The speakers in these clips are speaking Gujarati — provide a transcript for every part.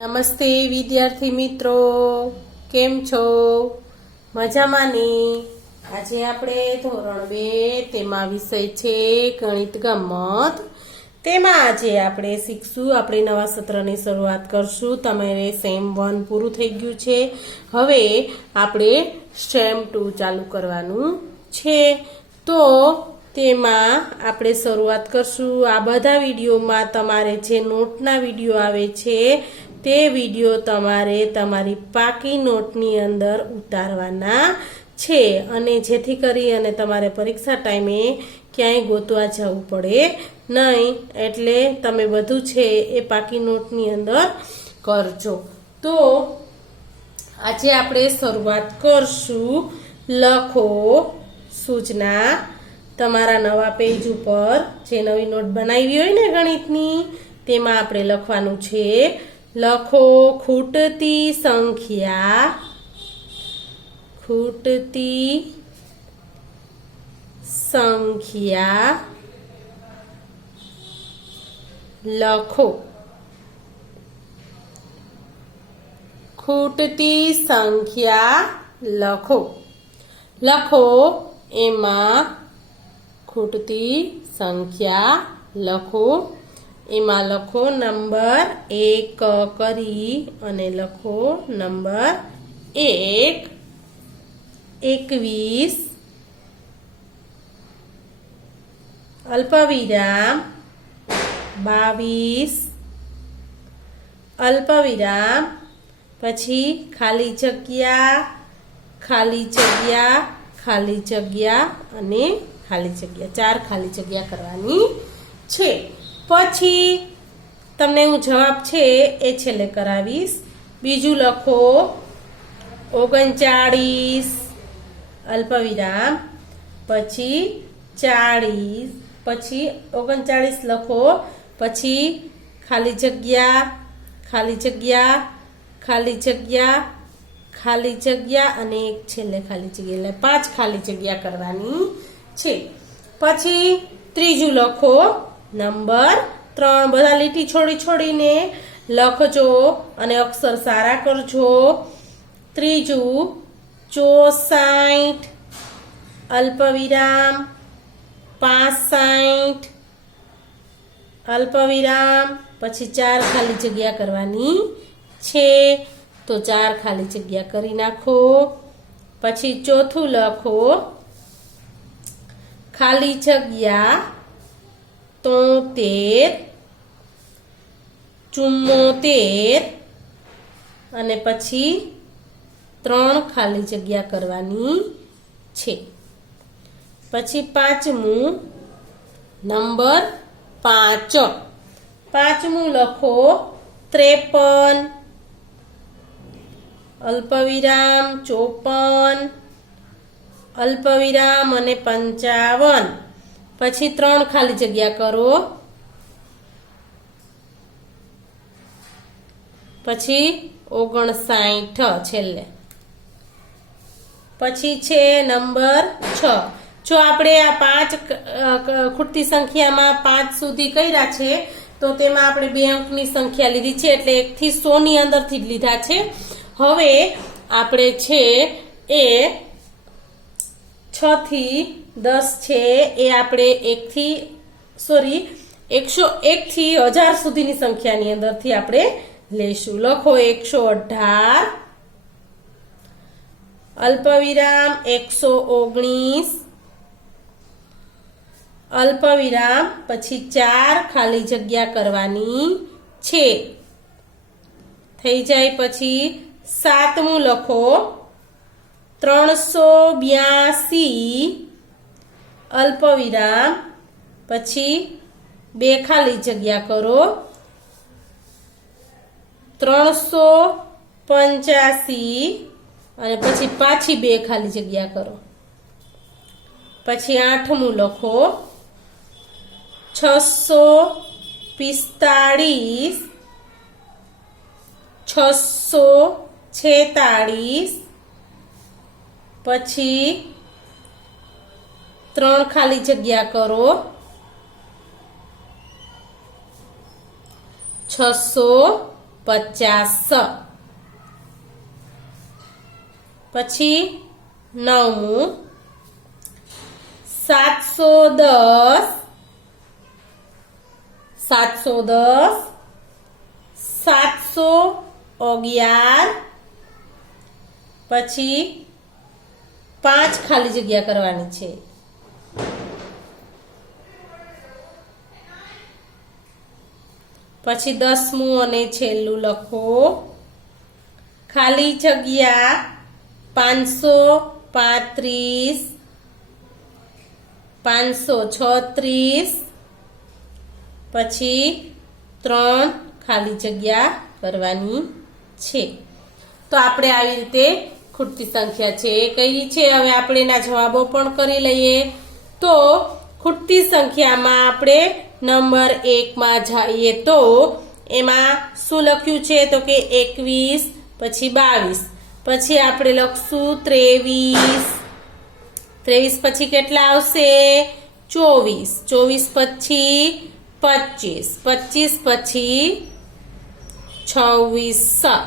નમસ્તે વિદ્યાર્થી મિત્રો, કેમ છો? મજામાં ને? આજે આપણે ધોરણ 2 તેમાં વિષય છે ગણિત ગમત. તેમાં આજે આપણે શીખશું, આપણે નવા સત્રની શરૂઆત કરશું. તમારે સેમ 1 પૂરું થઈ ગયું છે. હવે આપણે સેમ 2 ચાલુ કરવાનું છે. તો તેમાં આપણે શરૂઆત કરશું. આ બધા વિડીયોમાં તમારે જે નોટના વિડીયો આવે છે તે વિડીયો તમારે તમારી પાકી નોટની અંદર ઉતારવાના છે, અને જેથી કરી અને તમારે પરીક્ષા ટાઈમે ક્યાંય ગોતવા જવું પડે નહીં. એટલે તમે બધું છે એ પાકી નોટની અંદર કરજો. તો આજે આપણે શરૂઆત કરશું. લખો સૂચના. તમારા નવા પેજ ઉપર જે નવી નોટ બનાવી હોય ને ગણિતની, તેમાં આપણે લખવાનું છે. લખો ખૂટતી સંખ્યા. ખૂટતી સંખ્યા લખો. ખૂટતી સંખ્યા લખો. લખો એમાં ખૂટતી સંખ્યા લખો. એમાં લખો નંબર 1 કરી અને લખો નંબર 1, 21, અલ્પવિરામ 22, અલ્પવિરામ, પછી ખાલી જગ્યા, ખાલી જગ્યા, ખાલી જગ્યા અને ખાલી જગ્યા. 4 ખાલી જગ્યા કરવાની છે. પછી તમને હું જવાબ છે એ છેલ્લે કરાવીશ. બીજું લખો 39, અલ્પવિરામ, પછી 40, પછી 39 લખો, પછી ખાલી જગ્યા, ખાલી જગ્યા, ખાલી જગ્યા, ખાલી જગ્યા અને એક છેલ્લે ખાલી જગ્યા. એટલે 5 ખાલી જગ્યા કરવાની છે. પછી ત્રીજું લખો નંબર 3. બધા લીટી છોડી છોડીને લખજો અને અક્ષર સારા કરજો. ત્રીજું 64, અલ્પવિરામ, 65, અલ્પવિરામ, પછી 4 ખાલી જગ્યા કરવાની છે. તો 4 ખાલી જગ્યા કરી નાખો. પછી ચોથું લખો ખાલી જગ્યા 73, 74 અને પછી 3 ખાલી જગ્યા કરવાની છે. પછી પાંચમું નંબર 5. પાંચમું લખો 53, અલ્પવિરામ 54, અલ્પવિરામ અને 55. પછી 3 ખાલી જગ્યા કરો. પછી 59 છેલ્લે. પછી છે નંબર 6. જો આપણે આ 5 ખૂટતી સંખ્યામાં 5 સુધી કર્યા છે, તો તેમાં આપણે 2 અંકની સંખ્યા લીધી છે, એટલે 1 થી 100 ની અંદરથી જ લીધા છે. હવે આપણે છે એ 6 થી 10 છે એ આપણે 101 થી 1000 સુધીની સંખ્યાની અંદરથી આપણે લેશું. લખો 118, અલ્પવિરામ 119, અલ્પવિરામ, પછી 4 ખાલી જગ્યા કરવાની છે. થઈ જાય. પછી 7મું લખો 382, અલ્પવિરામ, પછી 2 ખાલી જગ્યા કરો. 385 અને પછી પાછી 2 ખાલી જગ્યા કરો. પછી 8મું લખો 645, 646, પછી 3 ખાલી જગ્યા કરો. 650 50 પછી 9મું 710 711 પછી 5 ખાલી જગ્યા કરવાની છે પછી 10મું અને છેલ્લું લખો ખાલી જગ્યા 535 536 પછી 3 ખાલી જગ્યા કરવાની છે તો આપણે આવી રીતે ખૂટતી સંખ્યા છે કઈ છે હવે આપણે એના જવાબો પણ કરી લઈએ તો ખૂટતી સંખ્યામાં આપણે નંબર 1 માં જઈએ તો એમાં શું લખ્યું છે તો કે 21 પછી 22 પછી આપણે લખશું 23 23 પછી કેટલા આવશે 24 પછી 25 25 પછી 26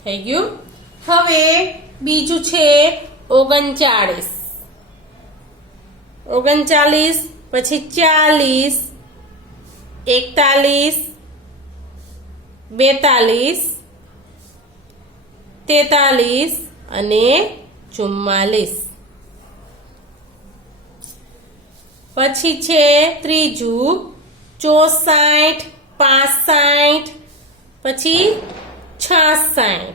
થઈ ગયું હવે બીજું છે 39 પછી 40 41 42 43 અને 44 પછી છે ત્રીજું 64 65 પછી 66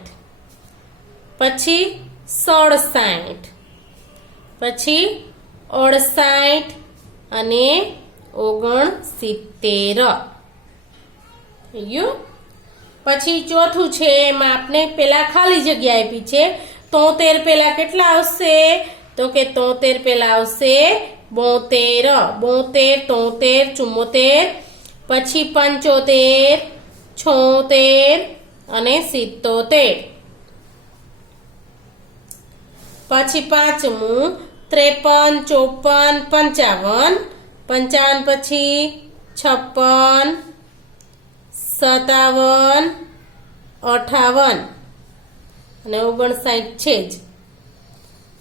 પછી 67 પછી 68 અને 69 થઈ ગયું પછી ચોથું છે એમાં આપણે પેલા ખાલી જગ્યા આપી છે 73 પેલા કેટલા આવશે તો કે 73 પેલા આવશે 72 73 74 પછી 75 76 અને 77 પછી પાંચમું 53 54 55 પછી 56 57 58 અને 59 છે જ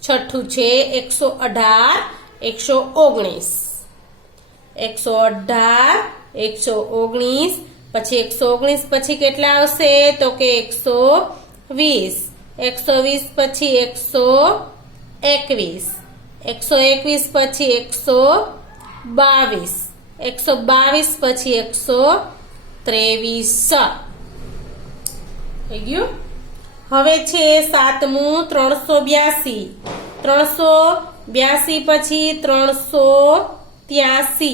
છઠ્ઠું છે 118 119 119 પછી 119 પછી કેટલા આવશે તો કે 120 120 પછી 121 121 પછી 122 122 પછી 123 થઈ ગયું હવે છે સાતમું 382 382 પછી 383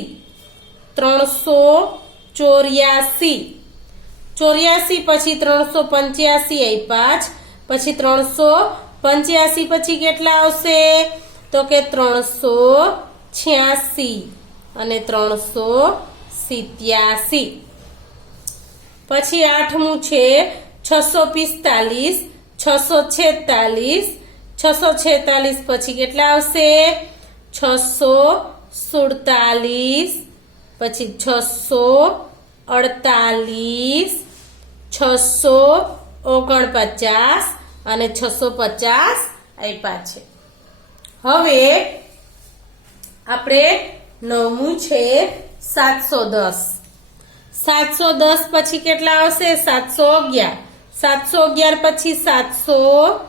384 84 પછી 385 આપ્યા પછી 385 પછી કેટલા આવશે તો કે 386 અને 387 પછી આઠમું છે 645 646 646 પછી કેટલા આવશે 647 પછી 648 649 અને 650 આપ્યા છે હવે આપણે નવમું છે 710 710 પછી કેટલા આવશે 711 711 પછી 712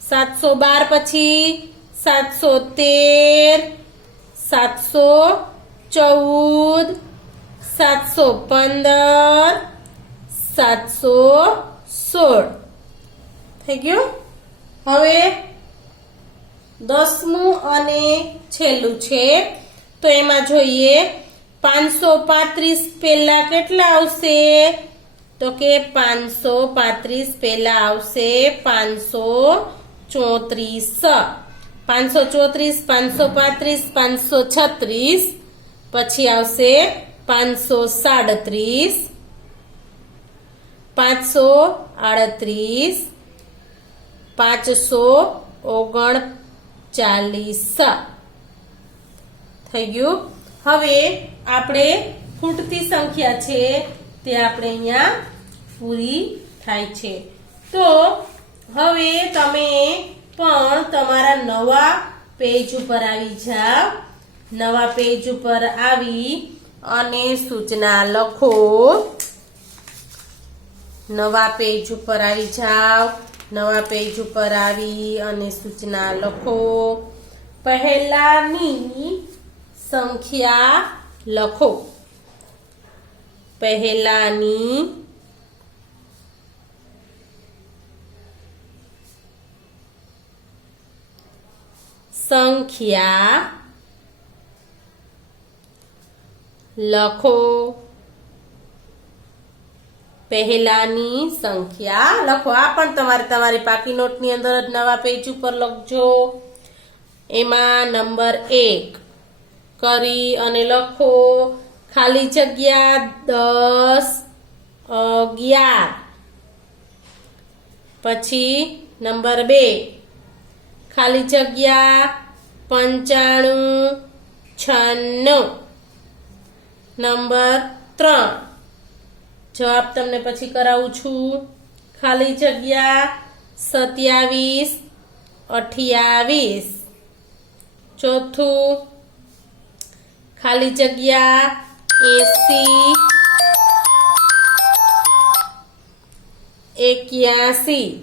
712 પછી 713 714 715 716 થઈ ગયું હવે 10મું અને છેલ્લું છે તો એમાં જોઈએ 535 પહેલા કેટલા આવશે તો કે 535 પહેલા આવશે 534 534 535 536 પછી આવશે 537 538 539 થઈ ગયું હવે આપણે ખૂટતી સંખ્યા છે તે આપણે અહીંયા પૂરી થાય છે। તો હવે તમે પણ તમારા નવા પેજ ઉપર આવી જાઓ। નવા પેજ ઉપર આવી અને સૂચના લખો। નવા પેજ ઉપર આવી જાઓ। નવા પેજ ઉપર આવી અને સૂચના લખો। પહેલાની સંખ્યા લખો। પહેલાની સંખ્યા લખો। પહેલાની સંખ્યા લખો। આ પણ તમારી પાકી નોટની અંદર જ નવા પેજ ઉપર લખજો। એમાં નંબર 1 કરી અને લખો ખાલી જગ્યા 10 11। પછી નંબર 2 ખાલી જગ્યા 95 96। નંબર 3 જવાબ તમને પછી કરાવું છું। ખાલી જગ્યા 27 28। ચોથું ખાલી જગ્યા 80 81।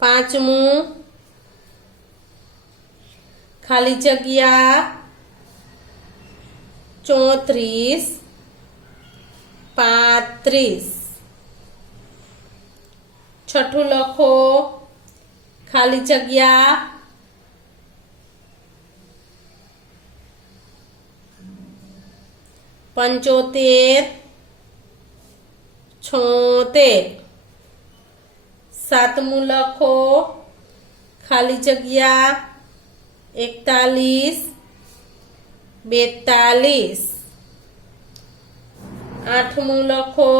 પાંચમું ખાલી જગ્યા 34 35। છઠ્ઠું લખો ખાલી જગ્યા 75 76। સાતમું લખો ખાલી જગ્યા 41 42। આઠમું લખો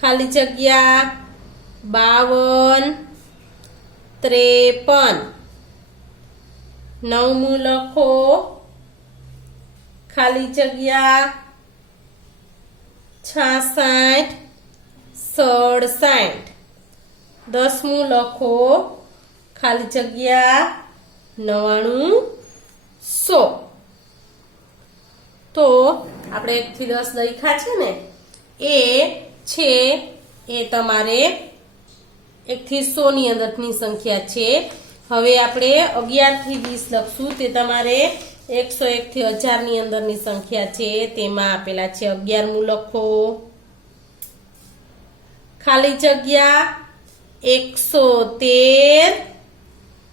ખાલી જગ્યા 52 53। નવમું લખો ખાલી જગ્યા 66 67। દસમું લખો ખાલી જગ્યા 99 100। તો આપણે 1 થી 10 લખ્યા છે ને એ તમારે 1 થી 100 ની અંદરની સંખ્યા છે। હવે આપણે 11 થી 20 લખશું। તે તમારે 101 થી 1000 ની અંદરની સંખ્યા છે। તેમાં આપેલા છે 11મું લખો ખાલી જગ્યા 113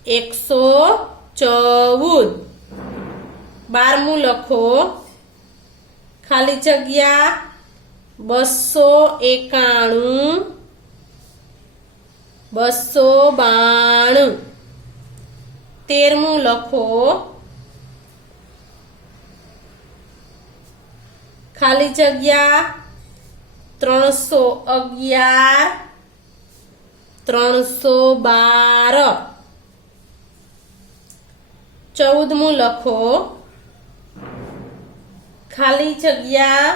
114। 12મું લખો ખાલી જગ્યા 291 292। 13મું લખો ખાલી જગ્યા 311 312। 14મું લખો ખાલી જગ્યા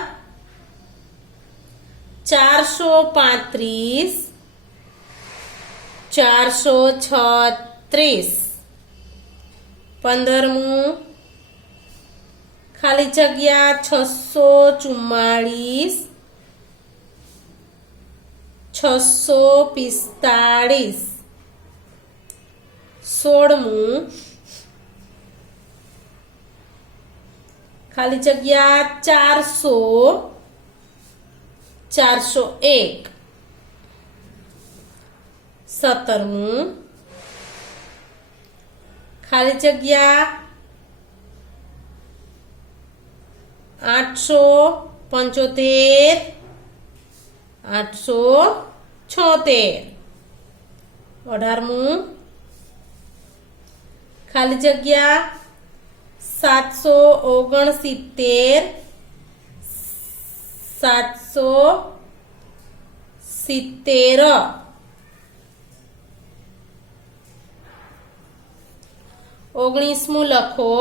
435 436। 15મું ખાલી જગ્યા 644 645। 16મું ખાલી જગ્યા 400 401। 17મું ખાલી જગ્યા 875 876। 18મું ખાલી જગ્યા 769 770। 19મું 775 19મું લખો,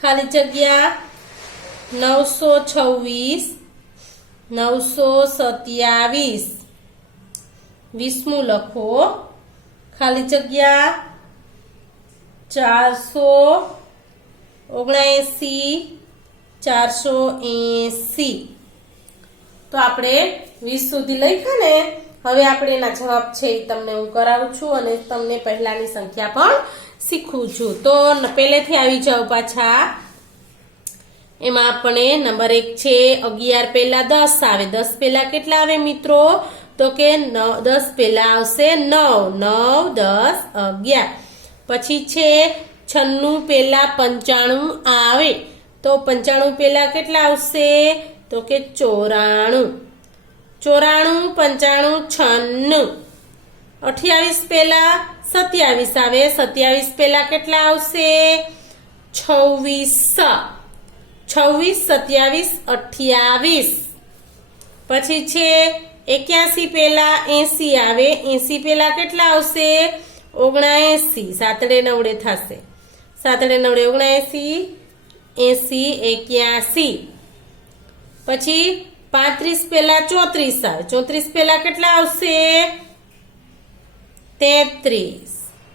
ખાલી જગ્યા 926, 927, 20મું લખો, ખાલી જગ્યા 479, 480. તો આપણે 20 સુધી લખ્યા ને. હવે આપણે એના જવાબ છે એ તમને હું કરાવું છું અને તમને પહેલાની સંખ્યા પણ શીખવું છું. તો પહેલેથી આવી જાવ પાછા. એમાં આપણે નંબર 1 છે 11 પહેલા 10 આવે. 10 પહેલા કેટલા આવે મિત્રો? તો કે 10 પહેલા આવશે 9, 9, 10, 11. પછી છે 96 પહેલા 95 આવે. તો 95 પહેલા કેટલા આવશે? તો કે 94, 94, 95, 96. 28 પહેલા 27 આવે. 27 પહેલા કેટલા આવશે? 26, 26, 27, 28. પછી છે 81 પહેલા 80 આવે. 80 પહેલા કેટલા આવશે? 79, 7 9 થશે. 7 9 79, 80, 81. પછી 35 પહેલા 34 આવે. 34 પહેલા કેટલા આવશે? 33,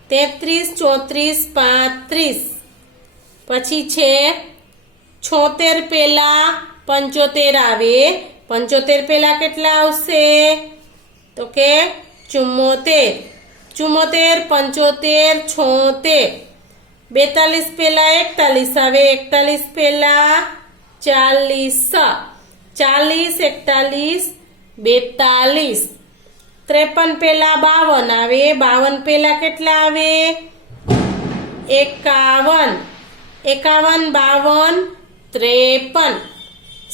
33, 34, 35. પછી છે 76 પહેલા 75 આવે. 75 પહેલા કેટલા આવશે? તો કે 74, 74, 75, 76. 42 પહેલા 41 આવે. 41 પહેલા 40, 40, 41, 42. 53 પહેલા 52 આવે. 52 પહેલા કેટલા આવે? 51, 51, 52, 53.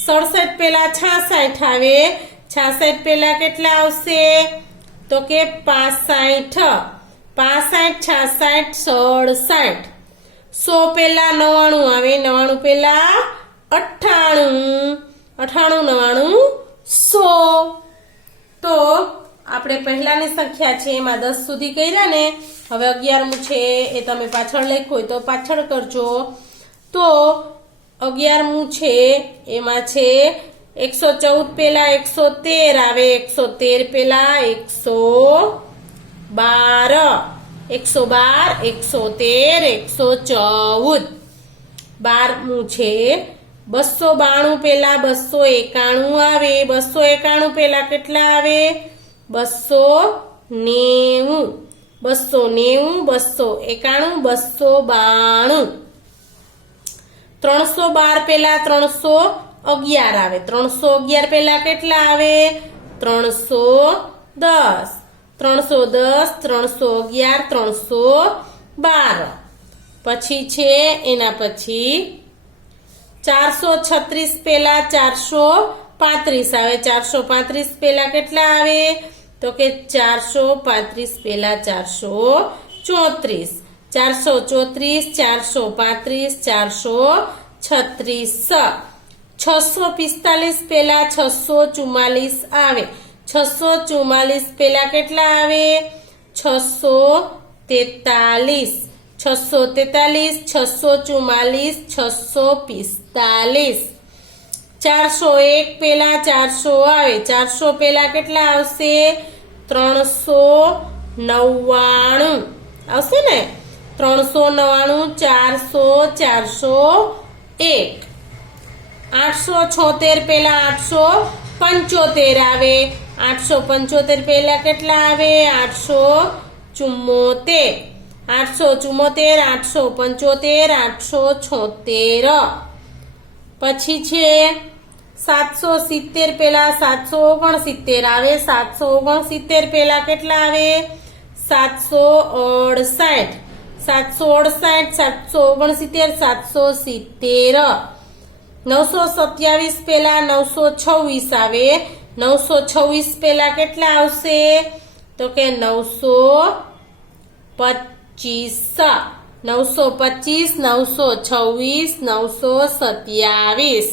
67 પહેલા 66 આવે. 66 પહેલા કેટલા આવશે? તો કે 65, 65, 66, 67. 100 પહેલા 99 આવે. 99 પહેલા 98, 98, 99, 100. તો આપણે પહેલાની સંખ્યા છે એમાં 10 સુધી કર્યા ને. હવે 11મું છે એ તમે પાછળ લખ્યું હોય તો પાછળ કરજો. તો 11મું છે એમાં છે 114 પહેલા 113 આવે. 113 પહેલા 112, 112, 113, 114. 12મું છે 292 પહેલા 291 આવે. 291 પહેલા કેટલા આવે? 290, 290, 291, 292. 312 પહેલા 311 આવે. 311 પહેલા કેટલા આવે? 310, 310, 311, 312. પછી છે એના પછી 436 પહેલા 435 આવે. 435 પહેલા કેટલા આવે? તો કે 435 પહેલા 434, 434, 435, 436. 645 પહેલા 644 આવે. 644 પહેલા કેટલા આવે? 643, 643, 644, 645. 401 પહેલા 400 આવે. 400 પહેલા કેટલા આવશે? 399 આવશે ને. 399, 400, 401. 876 પહેલા 875 આવે. 875 પહેલા કેટલા આવે? 874, 874, 875, 876. પછી છે 770 પહેલા 769 આવે. 769 પહેલા કેટલા આવે? 768, 768, 769, 770. 927 પહેલા 926 આવે. 926 પહેલા કેટલા આવશે? તો કે 925, 925, 926, 927.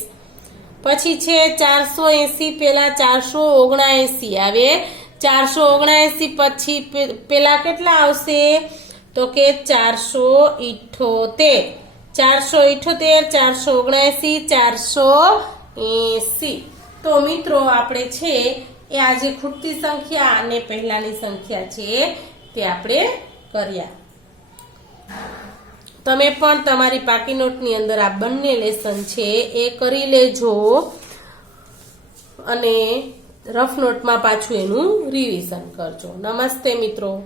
પછી છે 480 પહેલા 479 આવે. 479 પછી પેલા કેટલા આવશે? તો કે 478 478 479 480 તો મિત્રો આપણે છે એ આજે ખૂટતી સંખ્યા અને પહેલાની સંખ્યા છે તે આપણે કર્યા. તમે પણ તમારી પાકી નોટની અંદર આ બંને લેસન છે એ કરી લેજો અને રફ નોટમાં પાછું એનું રિવિઝન કરજો. નમસ્તે મિત્રો.